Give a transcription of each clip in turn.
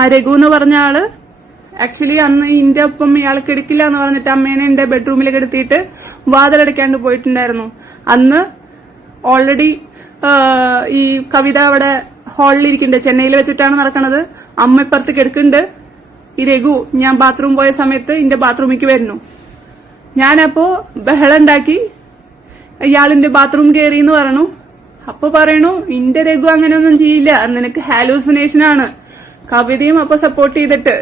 ആ രഘു എന്ന് പറഞ്ഞ ആൾ. ആക്ച്വലി അന്ന് ഇന്റെ ഒപ്പം ഇയാൾ കിടക്കില്ല എന്ന് പറഞ്ഞിട്ട് അമ്മേനെ എന്റെ ബെഡ്റൂമിൽ കിടത്തിയിട്ട് വാതിലടയ്ക്കാണ്ട് പോയിട്ടുണ്ടായിരുന്നു. അന്ന് ഓൾറെഡി ഈ കവിത അവിടെ ഹാളിൽ ഇരിക്കുന്നുണ്ട്. ചെന്നൈയിൽ വെച്ചിട്ടാണ് നടക്കുന്നത് അമ്മ ഇപ്പുറത്ത് കിടക്കുന്നുണ്ട്. ഈ രഘു ഞാൻ ബാത്റൂം പോയ സമയത്ത് ഇന്റെ ബാത്റൂമിലേക്ക് വരുന്നു. ഞാനപ്പോ ബഹളം ഉണ്ടാക്കി. ഇയാളിന്റെ ബാത്റൂം കയറി എന്ന് പറഞ്ഞു. അപ്പൊ പറയണു ഇന്റെ രഘു അങ്ങനെയൊന്നും ചെയ്യില്ല. നിനക്ക് ഹാലൂസിനേഷൻ ആണ്. കവിതയും അപ്പൊ സപ്പോർട്ട് ചെയ്തിട്ട്.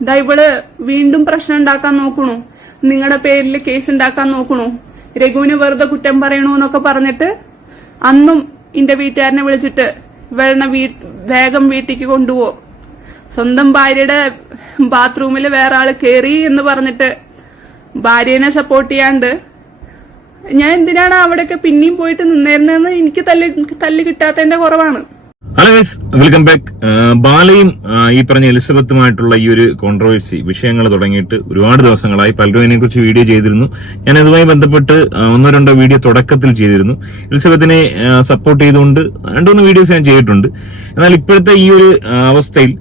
ഇതാ ഇവൾ വീണ്ടും പ്രശ്നം ഉണ്ടാക്കാൻ നോക്കണു. നിങ്ങളുടെ പേരിൽ കേസ് ഉണ്ടാക്കാൻ നോക്കണു. രഘുവിന് വെറുതെ കുറ്റം പറയണു എന്നൊക്കെ പറഞ്ഞിട്ട് അന്നും എന്റെ വീട്ടുകാരനെ വിളിച്ചിട്ട് വെള്ളം വേഗം വീട്ടിക്ക് കൊണ്ടുപോ. സ്വന്തം ഭാര്യയുടെ ബാത്റൂമിൽ വേറെ ആൾ കയറി എന്ന് പറഞ്ഞിട്ട് ഭാര്യനെ സപ്പോർട്ട് ചെയ്യാണ്ട് ഞാൻ എന്തിനാണ് അവിടെയൊക്കെ പിന്നെയും പോയിട്ട് നിന്നിരുന്നതെന്ന് എനിക്ക് തല്ല് തല്ല് കിട്ടാത്തതിന്റെ കുറവാണ്. ഹലോ ഗൈസ് വെൽക്കം ബാക്ക് ബാലയും ഈ പറഞ്ഞ എലിസബത്തുമായിട്ടുള്ള ഈ ഒരു കോൺട്രവേഴ്സി വിഷയങ്ങൾ തുടങ്ങിയിട്ട് ഒരുപാട് ദിവസങ്ങളായി പലരും ഇതിനെക്കുറിച്ച് വീഡിയോ ചെയ്തിരുന്നു. ഞാൻ അതുമായി ബന്ധപ്പെട്ട് ഒന്നോ രണ്ടോ വീഡിയോ തുടക്കത്തിൽ ചെയ്തിരുന്നു. എലിസബത്തിനെ സപ്പോർട്ട് ചെയ്തുകൊണ്ട് രണ്ടു മൂന്ന് വീഡിയോസ് ഞാൻ ചെയ്തിട്ടുണ്ട്. എന്നാൽ ഇപ്പോഴത്തെ ഈ ഒരു അവസ്ഥയിൽ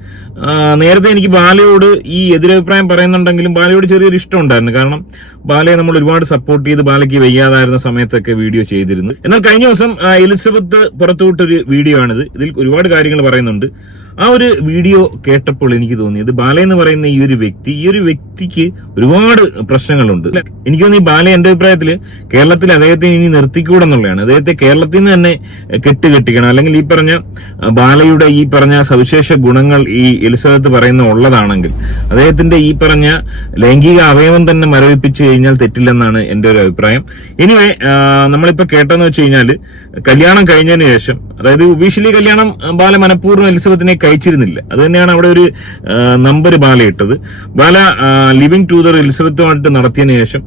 നേരത്തെ എനിക്ക് ബാലയോട് ഈ എതിരഭിപ്രായം പറയുന്നുണ്ടെങ്കിലും ബാലയോട് ചെറിയൊരു ഇഷ്ടം ഉണ്ടായിരുന്നു. കാരണം ബാലയെ നമ്മൾ ഒരുപാട് സപ്പോർട്ട് ചെയ്ത് ബാലയ്ക്ക് വയ്യാതായിരുന്ന സമയത്തൊക്കെ വീഡിയോ ചെയ്തിരുന്നു. എന്നാൽ കഴിഞ്ഞ ദിവസം എലിസബത്ത് പുറത്തുവിട്ടൊരു വീഡിയോ ആണിത്. ഇതിൽ ഒരുപാട് കാര്യങ്ങൾ പറയുന്നുണ്ട്. ആ ഒരു വീഡിയോ കേട്ടപ്പോൾ എനിക്ക് തോന്നിയത് ബാല എന്ന് പറയുന്ന ഈ ഒരു വ്യക്തി ഈ ഒരു വ്യക്തിക്ക് ഒരുപാട് പ്രശ്നങ്ങളുണ്ട്. എനിക്ക് തോന്നി ബാല എന്റെ അഭിപ്രായത്തിൽ കേരളത്തിൽ അദ്ദേഹത്തെ ഇനി നിർത്തിക്കൂടെന്നുള്ളതാണ് അദ്ദേഹത്തെ കേരളത്തിൽ നിന്ന് തന്നെ കെട്ടുകെട്ടിക്കണം. അല്ലെങ്കിൽ ഈ പറഞ്ഞ ബാലയുടെ ഈ പറഞ്ഞ സവിശേഷ ഗുണങ്ങൾ ഈ എലിസബത്ത് പറയുന്ന ഉള്ളതാണെങ്കിൽ അദ്ദേഹത്തിന്റെ ഈ പറഞ്ഞ ലൈംഗിക അവയവം തന്നെ മരവിപ്പിച്ചു കഴിഞ്ഞാൽ തെറ്റില്ലെന്നാണ് എന്റെ ഒരു അഭിപ്രായം. എനിവേ നമ്മളിപ്പോ കേട്ടെന്ന് വെച്ച് കഴിഞ്ഞാൽ കല്യാണം കഴിഞ്ഞതിന് ശേഷം അതായത് ഒഫീഷ്യലി കല്യാണം ബാല മനഃപൂർവം എലിസബത്തിനെ കഴിച്ചിരുന്നില്ല. അത് തന്നെയാണ് അവിടെ ഒരു നമ്പർ ബാല ഇട്ടത് ബാല ലിവിംഗ് ടൂതർ എലിസബത്തുമായിട്ട് നടത്തിയതിനു ശേഷം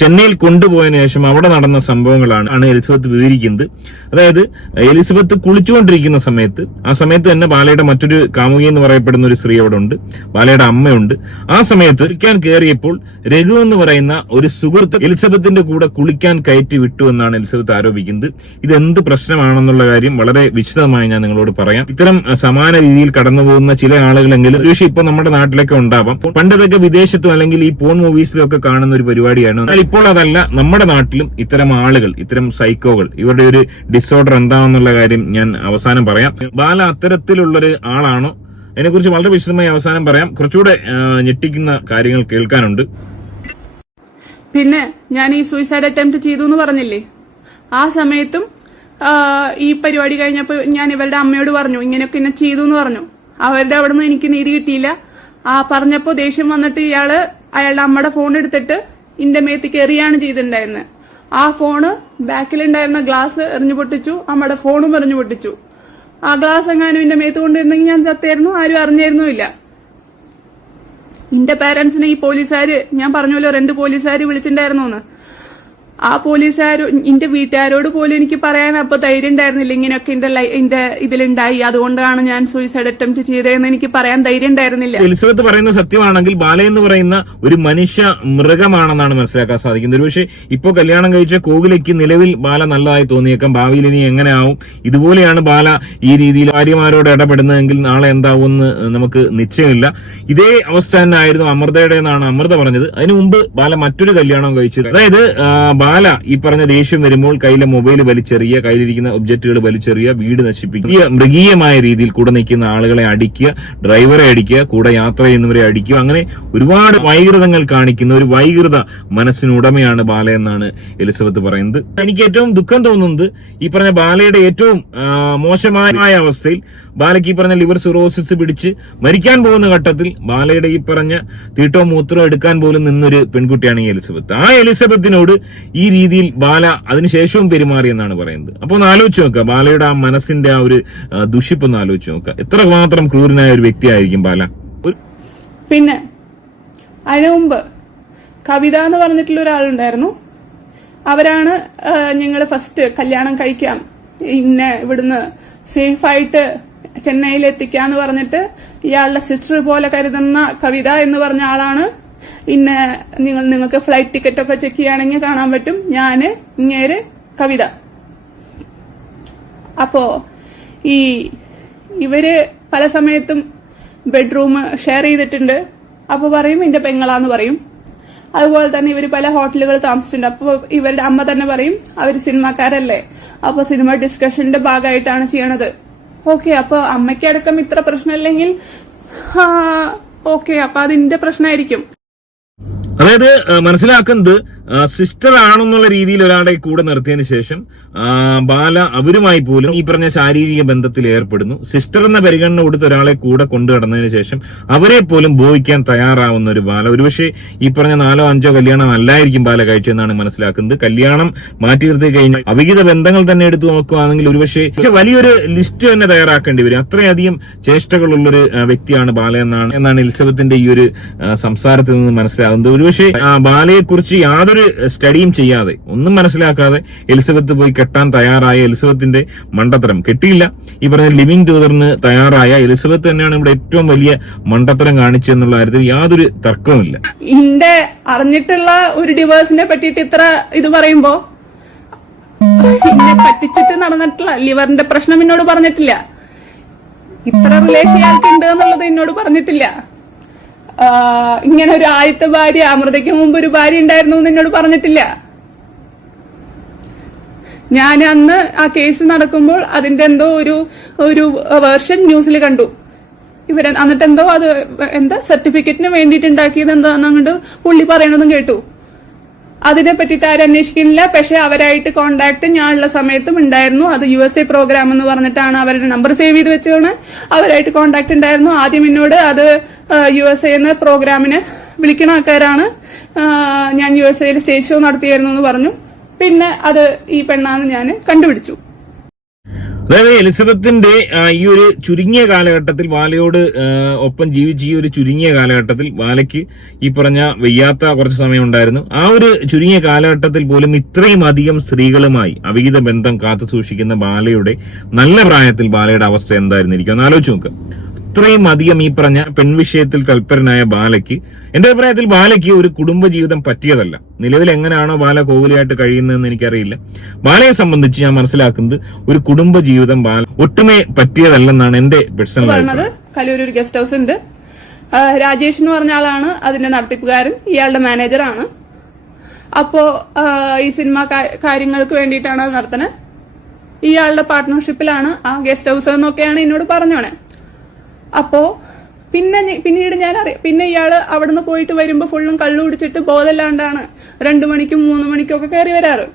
ചെന്നൈയിൽ കൊണ്ടുപോയതിനു ശേഷം അവിടെ നടന്ന സംഭവങ്ങളാണ് ആണ് എലിസബത്ത് വിവരിക്കുന്നത്. അതായത് എലിസബത്ത് കുളിച്ചുകൊണ്ടിരിക്കുന്ന സമയത്ത് ആ സമയത്ത് തന്നെ ബാലയുടെ മറ്റൊരു കാമുകി എന്ന് പറയപ്പെടുന്ന ഒരു സ്ത്രീ അവിടെ ഉണ്ട്. ബാലയുടെ അമ്മയുണ്ട്. ആ സമയത്ത് കുളിക്കാൻ കയറിയപ്പോൾ രഘു എന്ന് പറയുന്ന ഒരു സുഹൃത്ത് എലിസബത്തിന്റെ കൂടെ കുളിക്കാൻ കയറ്റി വിട്ടു എന്നാണ് എലിസബത്ത് ആരോപിക്കുന്നത്. ഇത് എന്ത് പ്രശ്നമാണെന്നുള്ള കാര്യം വളരെ വിശദമായി ഞാൻ നിങ്ങളോട് പറയാം. ഇത്തരം സമാന രീതിയിൽ കടന്നു പോകുന്ന ചില ആളുകളെങ്കിലും ഒരുപക്ഷെ ഇപ്പൊ നമ്മുടെ നാട്ടിലൊക്കെ ഉണ്ടാവാം. പണ്ടതൊക്കെ വിദേശത്തും അല്ലെങ്കിൽ ഈ പോൺ മൂവീസിലും ഒക്കെ കാണുന്ന ഒരു പരിപാടിയാണ്. എന്നാൽ ഇപ്പോൾ അതല്ല നമ്മുടെ നാട്ടിലും ഇത്തരം ആളുകൾ ഇത്തരം സൈക്കോകൾ ഇവരുടെ ഒരു ഡിസോർഡർ എന്താണെന്നുള്ള കാര്യം ഞാൻ അവസാനം പറയാം. ബാല അത്തരത്തിലുള്ളൊരു ആളാണോ? അതിനെക്കുറിച്ച് വളരെ വിശദമായി അവസാനം പറയാം. കുറച്ചുകൂടെ ഞെട്ടിക്കുന്ന കാര്യങ്ങൾ കേൾക്കാനുണ്ട്. പിന്നെ ഞാൻ ഈ സൂയിസൈഡ് അറ്റംപ്റ്റ് ചെയ്തു എന്ന് പറഞ്ഞില്ലേ? ആ സമയത്തും ഈ പരിപാടി കഴിഞ്ഞപ്പോൾ ഞാൻ ഇവരുടെ അമ്മയോട് പറഞ്ഞു ഇങ്ങനെയൊക്കെ എന്നെ ചെയ്തു എന്ന് പറഞ്ഞു. അവരുടെ അവിടെ നിന്ന് എനിക്ക് നീതി കിട്ടിയില്ല. ആ പറഞ്ഞപ്പോൾ ദേഷ്യം വന്നിട്ട് ഇയാൾ അയാളുടെ അമ്മയുടെ ഫോൺ എടുത്തിട്ട് ഇന്റെ മേത്ത് കയറിയാണ് ചെയ്തിട്ടുണ്ടായിരുന്നത് ആ ഫോണ് ബാക്കിലുണ്ടായിരുന്ന ഗ്ലാസ് എറിഞ്ഞു പൊട്ടിച്ചു അമ്മയുടെ ഫോണും എറിഞ്ഞു പൊട്ടിച്ചു. ആ ഗ്ലാസ് എങ്ങാനും എന്റെ മേത്ത് കൊണ്ടിരുന്നെങ്കിൽ ഞാൻ ചത്തായിരുന്നു ആരും അറിഞ്ഞായിരുന്നുമില്ല. എന്റെ പാരന്റ്സിനെ ഈ പോലീസുകാര് ഞാൻ പറഞ്ഞല്ലോ രണ്ട് പോലീസുകാര് വിളിച്ചിട്ടുണ്ടായിരുന്നു ആ പോലീസുകാരോ എന്റെ വീട്ടുകാരോട് പോലും എനിക്ക് പറയാൻ അപ്പൊ ധൈര്യം ഉണ്ടായിരുന്നില്ല. ഇങ്ങനെയൊക്കെ എന്റെ എന്റെ ഇതിലുണ്ടായി. അതുകൊണ്ടാണ് ഞാൻ സൂയിസൈഡ് അറ്റംപ്റ്റ് ചെയ്തതെന്ന് എനിക്ക് പറയാൻ ധൈര്യം ഉണ്ടായിരുന്നില്ല. എലിസബത്ത് പറയുന്ന സത്യമാണെങ്കിൽ ബാല എന്ന് പറയുന്ന ഒരു മനുഷ്യ മൃഗമാണെന്നാണ് മനസ്സിലാക്കാൻ സാധിക്കുന്നത്. ഒരുപക്ഷെ ഇപ്പൊ കല്യാണം കഴിച്ച കോകിലയ്ക്ക് നിലവിൽ ബാല നല്ലതായി തോന്നിയേക്കാം. ഭാവിയിൽ ഇനി എങ്ങനെയാവും? ഇതുപോലെയാണ് ബാല ഈ രീതിയിൽ ഭാര്യമാരോട് ഇടപെടുന്നതെങ്കിൽ നാളെ എന്താവുമെന്ന് നമുക്ക് നിശ്ചയമില്ല. ഇതേ അവസ്ഥ തന്നെ ആയിരുന്നു അമൃതയുടെ എന്നാണ് അമൃത പറഞ്ഞത്. അതിനു മുമ്പ് ബാല മറ്റൊരു കല്യാണം കഴിച്ചു അതായത് ബാല ഈ പറഞ്ഞ ദേഷ്യം വരുമ്പോൾ കയ്യിലെ മൊബൈൽ വലിച്ചെറിയുക കയ്യിലിരിക്കുന്ന ഒബ്ജക്റ്റുകൾ വലിച്ചെറിയുക വീട് നശിപ്പിക്കുക. മൃഗീയമായ രീതിയിൽ കൂടെ നിൽക്കുന്ന ആളുകളെ അടിക്കുക ഡ്രൈവറെ അടിക്കുക കൂടെ യാത്ര ചെയ്യുന്നവരെ അടിക്കുക അങ്ങനെ ഒരുപാട് വൈകൃതങ്ങൾ കാണിക്കുന്ന ഒരു വൈകൃത മനസ്സിനുടമയാണ് ബാല എന്നാണ് എലിസബത്ത് പറയുന്നത്. എനിക്ക് ഏറ്റവും ദുഃഖം തോന്നുന്നത് ഈ പറഞ്ഞ ബാലയുടെ ഏറ്റവും മോശമായ അവസ്ഥയിൽ ബാലയ്ക്ക് ഈ പറഞ്ഞ ലിവർ സിറോസിസ് പിടിച്ച് മരിക്കാൻ പോകുന്ന ഘട്ടത്തിൽ ബാലയുടെ ഈ പറഞ്ഞ തീട്ടോ മൂത്രോ എടുക്കാൻ പോലും നിന്നൊരു പെൺകുട്ടിയാണ് ഈ എലിസബത്ത്. ആ എലിസബത്തിനോട് ഈ രീതിയിൽ ബാല അതിനുശേഷവും പെരുമാറിയെന്നാണ് പറയുന്നത്. അപ്പൊ ഒന്ന് ആലോചിച്ച് നോക്കുക. ബാലയുടെ ആ മനസ്സിന്റെ ആ ഒരു ദുഷിപ്പ് ദുഷിപ്പൊന്ന് ആലോചിച്ച് നോക്കുക. എത്രമാത്രം ക്രൂരനായ ഒരു വ്യക്തിയായിരിക്കും ബാല? പിന്നെ അതിനു മുമ്പ് കവിത എന്ന് പറഞ്ഞിട്ടുള്ള ഒരാളുണ്ടായിരുന്നു. അവരാണ് ഞങ്ങൾ ഫസ്റ്റ് കല്യാണം കഴിക്കാം ഇന്നെ ഇവിടുന്ന് സേഫായിട്ട് ചെന്നൈയിൽ എത്തിക്കാന്ന് പറഞ്ഞിട്ട് ഇയാളുടെ സിസ്റ്റർ പോലെ കരുതുന്ന കവിത എന്ന് പറഞ്ഞ ആളാണ്. പിന്നെ നിങ്ങൾ നിങ്ങൾക്ക് ഫ്ലൈറ്റ് ടിക്കറ്റ് ഒക്കെ ചെക്ക് ചെയ്യുകയാണെങ്കിൽ കാണാൻ പറ്റും. ഞാൻ ഇങ്ങേര് കവിത. അപ്പോ ഈ ഇവർ പല സമയത്തും ബെഡ്റൂം ഷെയർ ചെയ്തിട്ടുണ്ട്. അപ്പൊ പറയും എന്റെ പെങ്ങളാന്ന് പറയും. അതുപോലെ തന്നെ ഇവർ പല ഹോട്ടലുകൾ താമസിച്ചിട്ടുണ്ട്. അപ്പൊ ഇവരുടെ അമ്മ തന്നെ പറയും അവർ സിനിമാക്കാരല്ലേ അപ്പൊ സിനിമ ഡിസ്കഷന്റെ ഭാഗമായിട്ടാണ് ചെയ്യണത്. ഓക്കെ അപ്പൊ അമ്മയ്ക്കടക്കം ഇത്ര പ്രശ്നമില്ലെങ്കിൽ ഓക്കെ അപ്പൊ അതിന്റെ പ്രശ്നമായിരിക്കും. അതായത് മനസ്സിലാക്കുന്നത് സിസ്റ്റർ ആണെന്നുള്ള രീതിയിൽ ഒരാളെ കൂടെ നിർത്തിയതിനു ശേഷം ബാല അവരുമായി പോലും ഈ പറഞ്ഞ ശാരീരിക ബന്ധത്തിൽ ഏർപ്പെടുന്നു. സിസ്റ്റർ എന്ന പരിഗണന കൊടുത്ത് ഒരാളെ കൂടെ കൊണ്ടു കടന്നതിന് ശേഷം അവരെ പോലും ബോധിക്കാൻ തയ്യാറാവുന്ന ഒരു ബാല. ഒരുപക്ഷെ ഈ പറഞ്ഞ നാലോ അഞ്ചോ കല്യാണം അല്ലായിരിക്കും ബാല കഴിച്ചതെന്നാണ് മനസ്സിലാക്കുന്നത്. കല്യാണം മാറ്റി നിർത്തി കഴിഞ്ഞാൽ അവിഹിത ബന്ധങ്ങൾ തന്നെ എടുത്തു നോക്കുകയാണെങ്കിൽ ഒരുപക്ഷെ പക്ഷെ വലിയൊരു ലിസ്റ്റ് തന്നെ തയ്യാറാക്കേണ്ടി വരും. അത്രയധികം ചേഷ്ടകളുള്ളൊരു വ്യക്തിയാണ് ബാല എന്നാണ് എന്നാണ് എലിസബത്തിന്റെ ഈ ഒരു സംസാരത്തിൽ നിന്ന് മനസ്സിലാകുന്നത്. ഒരുപക്ഷെ ആ, ബാലയെ കുറിച്ച് യാതൊരു സ്റ്റഡിയും ചെയ്യാതെ ഒന്നും മനസ്സിലാക്കാതെ എലിസബത്ത് പോയി കെട്ടാൻ തയ്യാറായ എലിസബത്തിന്റെ മണ്ടത്തരം. കെട്ടിയില്ല. ഈ പറഞ്ഞ ലിവിംഗ് ടൂതറിന് തയ്യാറായ എലിസബത്ത് തന്നെയാണ് ഇവിടെ ഏറ്റവും വലിയ മണ്ടത്തരം കാണിച്ചെന്നുള്ള കാര്യത്തിൽ യാതൊരു തർക്കവുമില്ല. ഇന്റെ അറിഞ്ഞിട്ടുള്ള ഒരു ഡിവേഴ്സിനെ പറ്റിയിട്ട് ഇത്ര ഇത് പറയുമ്പോ? പറ്റിച്ചിട്ട് നടന്നിട്ടില്ല. ലിവറിന്റെ പ്രശ്നം എന്നോട് പറഞ്ഞിട്ടില്ല. ഇത്ര റിലേഷൻ ഇയാൾക്കുണ്ട് എന്നുള്ളത് എന്നോട് പറഞ്ഞിട്ടില്ല. ഇങ്ങനെ ഒരു ആദ്യത്തെ ഭാര്യ അമൃതയ്ക്ക് മുമ്പ് ഒരു ഭാര്യ ഉണ്ടായിരുന്നു എന്ന് എന്നോട് പറഞ്ഞിട്ടില്ല. ഞാൻ അന്ന് ആ കേസ് നടക്കുമ്പോൾ അതിന്റെ എന്തോ ഒരു ഒരു വേർഷൻ ന്യൂസിൽ കണ്ടു. ഇവർ എന്നിട്ട് എന്തോ അത് എന്താ സർട്ടിഫിക്കറ്റിന് വേണ്ടിയിട്ട് ഉണ്ടാക്കിയത് എന്താന്ന് അങ്ങോട്ട് പുള്ളി പറയണതും കേട്ടു. അതിനെ പറ്റിയിട്ട് ആരും അന്വേഷിക്കുന്നില്ല. പക്ഷെ അവരായിട്ട് കോണ്ടാക്ട് ഞാനുള്ള സമയത്തും ഉണ്ടായിരുന്നു. അത് യു എസ് എ പ്രോഗ്രാം എന്ന് പറഞ്ഞിട്ടാണ് അവരുടെ നമ്പർ സേവ് ചെയ്ത് വെച്ചാണ് അവരായിട്ട് കോണ്ടാക്ട് ഉണ്ടായിരുന്നു. ആദ്യം എന്നോട് അത് യു എസ് എ എന്ന പ്രോഗ്രാമിന് വിളിക്കണ ആൾക്കാരാണ്. ഞാൻ യു എസ് എയിൽ സ്റ്റേജ് ഷോ നടത്തിയായിരുന്നു എന്ന് പറഞ്ഞു. പിന്നെ അത് ഈ പെണ്ണാന്ന് ഞാൻ കണ്ടുപിടിച്ചു. അതായത് എലിസബത്തിന്റെ ഈ ഒരു ചുരുങ്ങിയ കാലഘട്ടത്തിൽ വാലയോട് ഒപ്പം ജീവിച്ച ഈ ഒരു ചുരുങ്ങിയ കാലഘട്ടത്തിൽ വാലയ്ക്ക് ഈ പറഞ്ഞ വയ്യാത്ത കുറച്ച് സമയം ഉണ്ടായിരുന്നു ആ ഒരു ചുരുങ്ങിയ കാലഘട്ടത്തിൽ പോലും ഇത്രയും അധികം സ്ത്രീകളുമായി അവിഹിത ബന്ധം കാത്തു സൂക്ഷിക്കുന്ന ബാലയുടെ നല്ല പ്രായത്തിൽ ബാലയുടെ അവസ്ഥ എന്തായിരുന്നിരിക്കും ഒന്ന് ആലോചിച്ച് നോക്ക്. ഇത്രയും അധികം ഈ പറഞ്ഞ പെൺവിഷയത്തിൽ തൽപരനായ ബാലയ്ക്ക് എന്റെ അഭിപ്രായത്തിൽ ബാലയ്ക്ക് ഒരു കുടുംബജീവിതം പറ്റിയതല്ല. നിലവിൽ എങ്ങനെയാണോ ബാല കോഹ്ലിയായിട്ട് കഴിയുന്നതെന്ന് എനിക്കറിയില്ല. ബാലയെ സംബന്ധിച്ച് ഞാൻ മനസ്സിലാക്കുന്നത് ഒരു കുടുംബജീവിതം ബാല ഒട്ടുമേ പറ്റിയതല്ലെന്നാണ് എന്റെ പേഴ്സണൽ കലൂരൊരു കലൂർ ഒരു ഗസ്റ്റ് ഹൗസ് ഉണ്ട്. രാജേഷ് എന്ന് പറഞ്ഞ ആളാണ് അതിന്റെ നടത്തിപ്പുകാരൻ. ഇയാളുടെ മാനേജറാണ് അപ്പോ ഈ സിനിമ കാര്യങ്ങൾക്ക് വേണ്ടിയിട്ടാണ് അത് നടത്തുന്നത്. ഇയാളുടെ പാർട്ട്ണർഷിപ്പിലാണ് ആ ഗസ്റ്റ് ഹൗസ് എന്നൊക്കെയാണ് എന്നോട് പറഞ്ഞോണെ. അപ്പോ പിന്നെ പിന്നീട് ഞാൻ അറിയാം പിന്നെ ഇയാൾ അവിടുന്ന് പോയിട്ട് വരുമ്പോ ഫുള്ളും കള്ളു കുടിച്ചിട്ട് ബോധല്ലാണ്ടാണ് രണ്ടു മണിക്കും മൂന്ന് മണിക്കും ഒക്കെ കയറി വരാറ്.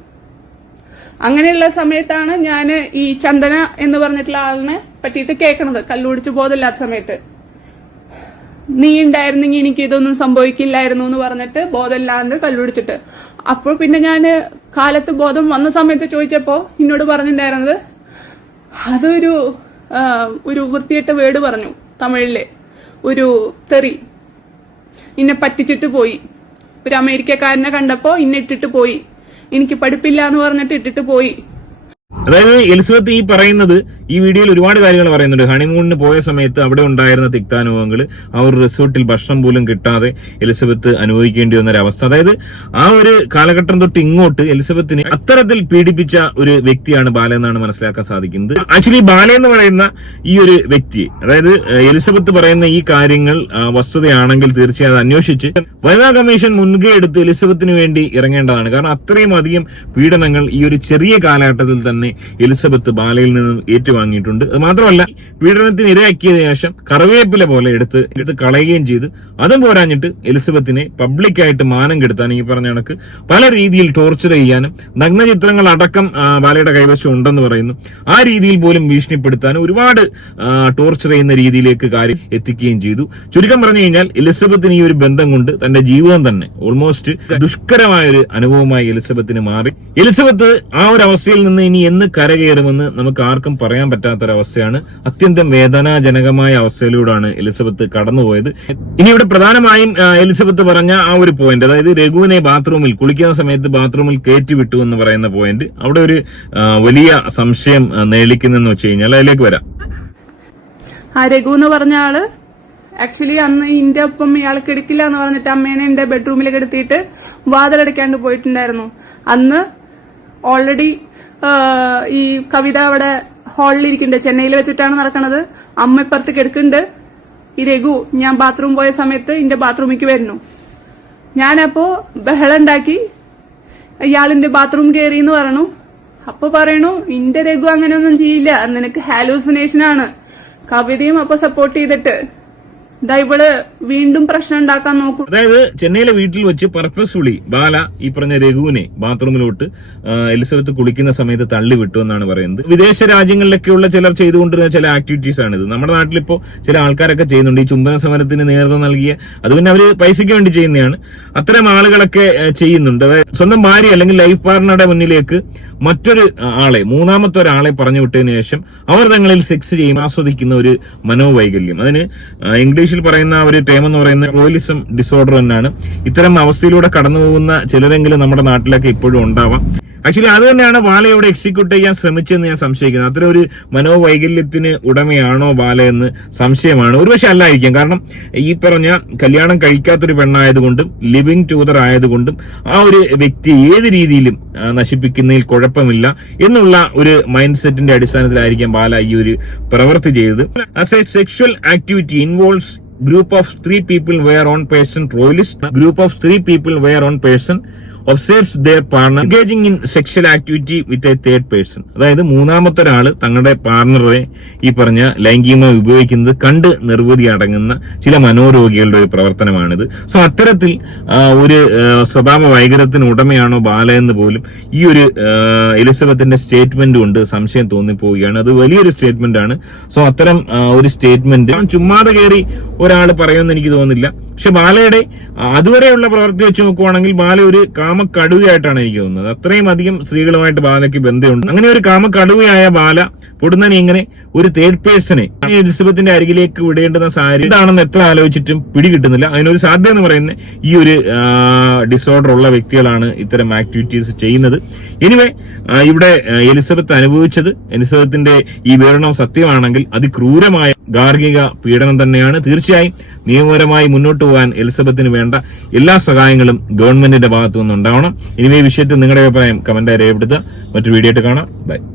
അങ്ങനെയുള്ള സമയത്താണ് ഞാൻ ഈ ചന്ദന എന്ന് പറഞ്ഞിട്ടുള്ള ആളിനെ പറ്റിയിട്ട് കേൾക്കണത് കള്ളുപിടിച്ച് ബോധമില്ലാത്ത സമയത്ത്. നീ ഉണ്ടായിരുന്നെങ്കിൽ എനിക്ക് ഇതൊന്നും സംഭവിക്കില്ലായിരുന്നു എന്ന് പറഞ്ഞിട്ട് ബോധമില്ലാണ്ട് കല്ലുപിടിച്ചിട്ട് അപ്പോൾ പിന്നെ ഞാൻ കാലത്ത് ബോധം വന്ന സമയത്ത് ചോദിച്ചപ്പോ എന്നോട് പറഞ്ഞിട്ടുണ്ടായിരുന്നത് അതൊരു ഒരു വൃത്തിയിട്ട വേട് പറഞ്ഞു. തമിഴിൽ ഒരു തെറി. ഇന്നെ പറ്റിച്ചിട്ട് പോയി. ഒരു അമേരിക്കക്കാരനെ കണ്ടപ്പോ ഇന്നെ ഇട്ടിട്ട് പോയി. എനിക്ക് പഠിപ്പില്ല എന്ന് പറഞ്ഞിട്ട് ഇട്ടിട്ട് പോയി. അതായത് എലിസബത്ത് ഈ പറയുന്നത് ഈ വീഡിയോയിൽ ഒരുപാട് കാര്യങ്ങൾ പറയുന്നുണ്ട്. ഹണിമൂണിന് പോയ സമയത്ത് അവിടെ ഉണ്ടായിരുന്ന തിക്താനുഭവങ്ങൾ ആ ഒരു റിസോർട്ടിൽ ഭക്ഷണം പോലും കിട്ടാതെ എലിസബത്ത് അനുഭവിക്കേണ്ടി വന്ന ഒരു അവസ്ഥ. അതായത് ആ ഒരു കാലഘട്ടം തൊട്ട് ഇങ്ങോട്ട് എലിസബത്തിനെ അത്തരത്തിൽ പീഡിപ്പിച്ച ഒരു വ്യക്തിയാണ് ബാല എന്നാണ് മനസ്സിലാക്കാൻ സാധിക്കുന്നത്. ആക്ച്വലി ബാല എന്ന് പറയുന്ന ഈ ഒരു വ്യക്തി അതായത് എലിസബത്ത് പറയുന്ന ഈ കാര്യങ്ങൾ വസ്തുതയാണെങ്കിൽ തീർച്ചയായും അത് അന്വേഷിച്ച് വനിതാ കമ്മീഷൻ മുൻകൈ എടുത്ത് എലിസബത്തിന് വേണ്ടി ഇറങ്ങേണ്ടതാണ്. കാരണം അത്രയും അധികം പീഡനങ്ങൾ ഈ ഒരു ചെറിയ കാലഘട്ടത്തിൽ തന്നെ എലിസബത്ത് ബാലയിൽ നിന്നും ഏറ്റുവാങ്ങിയിട്ടുണ്ട്. അത് മാത്രമല്ല പീഡനത്തിന് ഇരയാക്കിയതിനു ശേഷം കറിവേപ്പില പോലെ എടുത്ത് എടുത്ത് കളയുകയും ചെയ്തു. അതും പോരാഞ്ഞിട്ട് എലിസബത്തിനെ പബ്ലിക്കായിട്ട് മാനം കെടുത്താൻ ഈ പറഞ്ഞ കണക്ക് പല രീതിയിൽ ടോർച്ചർ ചെയ്യാനും നഗ്നചിത്രങ്ങൾ അടക്കം ബാലയുടെ കൈവശം ഉണ്ടെന്ന് പറയുന്നു. ആ രീതിയിൽ പോലും ഭീഷണിപ്പെടുത്താനും ഒരുപാട് ടോർച്ചർ ചെയ്യുന്ന രീതിയിലേക്ക് കാര്യം എത്തിക്കുകയും ചെയ്തു. ചുരുക്കം പറഞ്ഞു കഴിഞ്ഞാൽ എലിസബത്തിന് ഈ ഒരു ബന്ധം കൊണ്ട് തന്റെ ജീവിതം തന്നെ ഓൾമോസ്റ്റ് ദുഷ്കരമായ ഒരു അനുഭവമായി എലിസബത്തിന് മാറി. എലിസബത്ത് ആ ഒരു അവസ്ഥയിൽ നിന്ന് ഇനി എന്ന് കരകയറുമെന്ന് നമുക്ക് ആർക്കും പറയാൻ പറ്റാത്തൊരവസ്ഥയാണ് അത്യന്തം വേദനാജനകമായ അവസ്ഥയിലൂടെയാണ് എലിസബത്ത് കടന്നുപോയത്. ഇനി ഇവിടെ പ്രധാനമായും എലിസബത്ത് പറഞ്ഞ ആ ഒരു പോയിന്റ് അതായത് രഘുവിനെ ബാത്റൂമിൽ കുളിക്കുന്ന സമയത്ത് ബാത്റൂമിൽ കയറ്റി വിട്ടു എന്ന് പറയുന്ന പോയിന്റ് അവിടെ ഒരു വലിയ സംശയം നേളിക്കുന്നെന്ന് വെച്ച് കഴിഞ്ഞാൽ അതിലേക്ക് വരാം. ആ രഘു എന്ന് പറഞ്ഞ ആൾ ആക്ച്വലി അന്ന് ഇന്റെ ഒപ്പം ഇയാൾ കിടക്കില്ല എന്ന് പറഞ്ഞിട്ട് അമ്മേനെ എന്റെ ബെഡ്റൂമിലേക്ക് എടുത്തിട്ട് വാതിലടയ്ക്കാണ്ട് പോയിട്ടുണ്ടായിരുന്നു. അന്ന് ഓൾറെഡി ഈ കവിത അവിടെ ഹാളിലിരിക്കുന്നുണ്ട്. ചെന്നൈയിൽ വെച്ചിട്ടാണ് നടക്കുന്നത് അമ്മ ഇപ്പുറത്ത് കിടക്കുന്നുണ്ട്. ഈ രഘു ഞാൻ ബാത്റൂം പോയ സമയത്ത് എന്റെ ബാത്റൂമിക്ക് വരുന്നു. ഞാനപ്പോ ബഹളം ഉണ്ടാക്കി. ഇയാളിന്റെ ബാത്റൂം കയറി എന്ന് പറഞ്ഞു. അപ്പൊ പറയണു ഇന്റെ രഘു അങ്ങനെയൊന്നും ചെയ്യില്ല. നിനക്ക് ഹാലൂസിനേഷൻ ആണ്. കവിതയും അപ്പൊ സപ്പോർട്ട് ചെയ്തിട്ട്. ഇവൾ വീണ്ടും പ്രശ്നം ഉണ്ടാക്കാൻ നോക്കും. അതായത് ചെന്നൈയിലെ വീട്ടിൽ വെച്ച് പർപ്പസ്ഫുള്ളി ബാല ഈ പറഞ്ഞ രഘുവിനെ ബാത്റൂമിലോട്ട് എലിസബത്ത് കുളിക്കുന്ന സമയത്ത് തള്ളി വിട്ടു എന്നാണ് പറയുന്നത്. വിദേശ രാജ്യങ്ങളിലൊക്കെയുള്ള ചിലർ ചെയ്തുകൊണ്ടിരുന്ന ചില ആക്ടിവിറ്റീസ് ആണിത്. നമ്മുടെ നാട്ടിലിപ്പോ ചില ആൾക്കാരൊക്കെ ചെയ്യുന്നുണ്ട്. ഈ ചുംബന സമരത്തിന് നേതൃത്വം നൽകിയ അത് പിന്നെ അവർ പൈസയ്ക്ക് വേണ്ടി ചെയ്യുന്നതാണ്. അത്തരം ആളുകളൊക്കെ ചെയ്യുന്നുണ്ട്. അതായത് സ്വന്തം ഭാര്യ അല്ലെങ്കിൽ ലൈഫ് പാർട്ണറുടെ മുന്നിലേക്ക് മറ്റൊരു ആളെ മൂന്നാമത്തെ ഒരാളെ പറഞ്ഞു വിട്ടതിന് ശേഷം അവർ തങ്ങളിൽ സെക്സ് ചെയ്യും ആസ്വദിക്കുന്ന ഒരു മനോവൈകല്യം. അതിന് ആ, ഇംഗ്ലീഷിൽ പറയുന്ന ഒരു ടേം എന്ന് പറയുന്ന റോയലിസം ഡിസോർഡർ എന്നാണ്. ഇത്തരം അവസ്ഥയിലൂടെ കടന്നു പോകുന്ന ചിലരെങ്കിലും നമ്മുടെ നാട്ടിലൊക്കെ ഇപ്പോഴും ഉണ്ടാവാം. ആക്ച്വലി അത് തന്നെയാണ് ബാലയോട് എക്സിക്യൂട്ട് ചെയ്യാൻ ശ്രമിച്ചെന്ന് ഞാൻ സംശയിക്കുന്നത്. അത്ര ഒരു മനോവൈകല്യത്തിന് ഉടമയാണോ ബാല എന്ന് സംശയമാണ്. ഒരുപക്ഷെ അല്ലായിരിക്കാം. കാരണം ഈ പറഞ്ഞ കല്യാണം കഴിക്കാത്തൊരു പെണ്ണായതുകൊണ്ടും ലിവിങ് ടൂതർ ആയതുകൊണ്ടും ആ ഒരു വ്യക്തി ഏത് രീതിയിലും നശിപ്പിക്കുന്നതിൽ കുഴപ്പമില്ല എന്നുള്ള ഒരു മൈൻഡ് സെറ്റിന്റെ അടിസ്ഥാനത്തിലായിരിക്കാം ബാല ഈ ഒരു പ്രവൃത്തി ചെയ്തത്. As a sexual activity involves group of three people where one person voyeurist group of three people where one person observes their partner engaging in sexual activity with a third person അതായത് മൂന്നാമത്തെ ഒരാൾ തങ്ങളുടെ പാർട്ണറെ ഈ പറഞ്ഞ ലൈംഗികമായി ഉപയോഗിക്കുന്നത് കണ്ട് നിർവൃതി അടങ്ങുന്ന ചില മനോരോഗികളുടെ ഒരു പ്രവർത്തനമാണിത്. സോ അത്തരത്തിൽ ഒരു സ്വഭാവ വൈകരത്തിന് ഉടമയാണോ ബാല എന്ന് പോലും ഈ ഒരു എലിസബത്തിന്റെ സ്റ്റേറ്റ്മെന്റ് കൊണ്ട് സംശയം തോന്നിപ്പോവുകയാണ്. അത് വലിയൊരു സ്റ്റേറ്റ്മെന്റ് ആണ്. സോ അത്തരം ഒരു സ്റ്റേറ്റ്മെന്റ് ചുമ്മാതെ കയറി ഒരാൾ പറയുമെന്ന് എനിക്ക് തോന്നുന്നില്ല. പക്ഷെ ബാലയുടെ അതുവരെയുള്ള പ്രവൃത്തി വെച്ച് നോക്കുവാണെങ്കിൽ ബാല ഒരു കാമക്കടുവയായിട്ടാണ് എനിക്ക് തോന്നുന്നത്. അത്രയും അധികം സ്ത്രീകളുമായിട്ട് ബാലയ്ക്ക് ബന്ധമുണ്ട്. അങ്ങനെ ഒരു കാമക്കടുവയായ ബാല പൊടുന്നനെ ഇങ്ങനെ ഒരു തേർഡ് പേഴ്സണെ എലിസബത്തിന്റെ അരികിലേക്ക് വിടേണ്ടുന്ന സാരി ഇതാണെന്ന് എത്ര ആലോചിച്ചിട്ടും പിടികിട്ടുന്നില്ല. അതിനൊരു സാധ്യത എന്ന് പറയുന്നത് ഈ ഒരു ഡിസോർഡർ ഉള്ള വ്യക്തികളാണ് ഇത്തരം ആക്ടിവിറ്റീസ് ചെയ്യുന്നത്. എനിവേ ഇവിടെ എലിസബത്ത് അനുഭവിച്ചത് എലിസബത്തിന്റെ ഈ വിവരണം സത്യമാണെങ്കിൽ അതിക്രൂരമായ ഗാർഹിക പീഡനം തന്നെയാണ്. തീർച്ചയായും നിയമപരമായി മുന്നോട്ട് പോകാൻ എലിസബത്തിന് വേണ്ട എല്ലാ സഹായങ്ങളും ഗവൺമെന്റിന്റെ ഭാഗത്തു ഇനിവേ ഈ വിഷയത്തിൽ നിങ്ങളുടെ അഭിപ്രായം കമന്റായി രേഖപ്പെടുത്തുക. മറ്റൊരു വീഡിയോ ആയിട്ട് കാണാം. ബൈ.